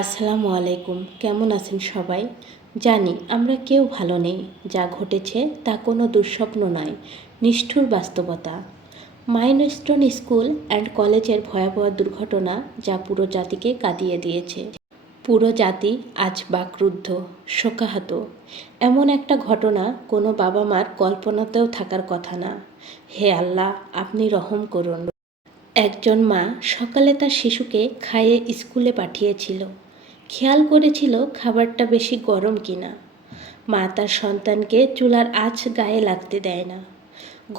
আসসালামু আলাইকুম। কেমন আছেন সবাই? জানি আমরা কেউ ভালো নেই। যা ঘটেছে তা কোনো দুঃস্বপ্ন নয়, নিষ্ঠুর বাস্তবতা। মাইলস্টোন স্কুল অ্যান্ড কলেজের ভয়াবহ দুর্ঘটনা যা পুরো জাতিকে কাঁদিয়ে দিয়েছে। পুরো জাতি আজ বাকরুদ্ধ, শোকাহত। এমন একটা ঘটনা কোনো বাবা মার কল্পনাতেও থাকার কথা না। হে আল্লাহ, আপনি রহম করুন। একজন মা সকালে তার শিশুকে খাইয়ে স্কুলে পাঠিয়েছিল। খেয়াল করেছিল খাবারটা বেশি গরম কিনা। মা তার সন্তানকে চুলার আঁচ গায়ে লাগতে দেয় না।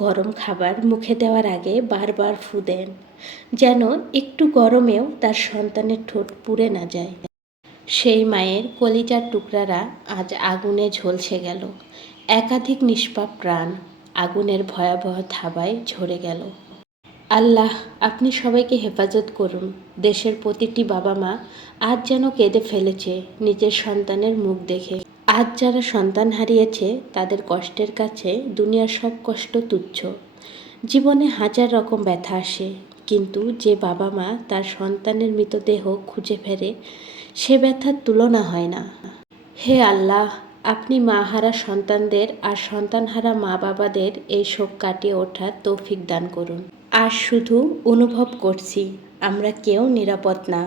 গরম খাবার মুখে দেওয়ার আগে বারবার ফু দেন, যেন একটু গরমেও তার সন্তানের ঠোঁট পুড়ে না যায়। সেই মায়ের কলিজার টুকরারা আজ আগুনে ঝলসে গেল। একাধিক নিষ্পাপ প্রাণ আগুনের ভয়াবহ থাবায় ঝরে গেল। আল্লাহ, আপনি সবাইকে হেফাজত করুন। দেশের প্রতিটি বাবা মা আজ যেন কেঁদে ফেলেছে নিজের সন্তানের মুখ দেখে। আজ যারা সন্তান হারিয়েছে তাদের কষ্টের কাছে দুনিয়ার সব কষ্ট তুচ্ছ। জীবনে হাজার রকম ব্যথা আসে, কিন্তু যে বাবা মা তার সন্তানের মৃতদেহ খুঁজে ফেরে, সে ব্যথার তুলনা হয় না। হে আল্লাহ, আপনি মাহারা সন্তানদের আর সন্তানহারা মা বাবাদের এই শোক কাটিয়ে ওঠার তৌফিক দান করুন। আর শুধু অনুভব করছি, আমরা কেউ নিরাপদ না।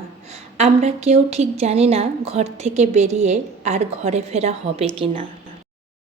আমরা কেউ ঠিক জানি না ঘর থেকে বেরিয়ে আর ঘরে ফেরা হবে কি না।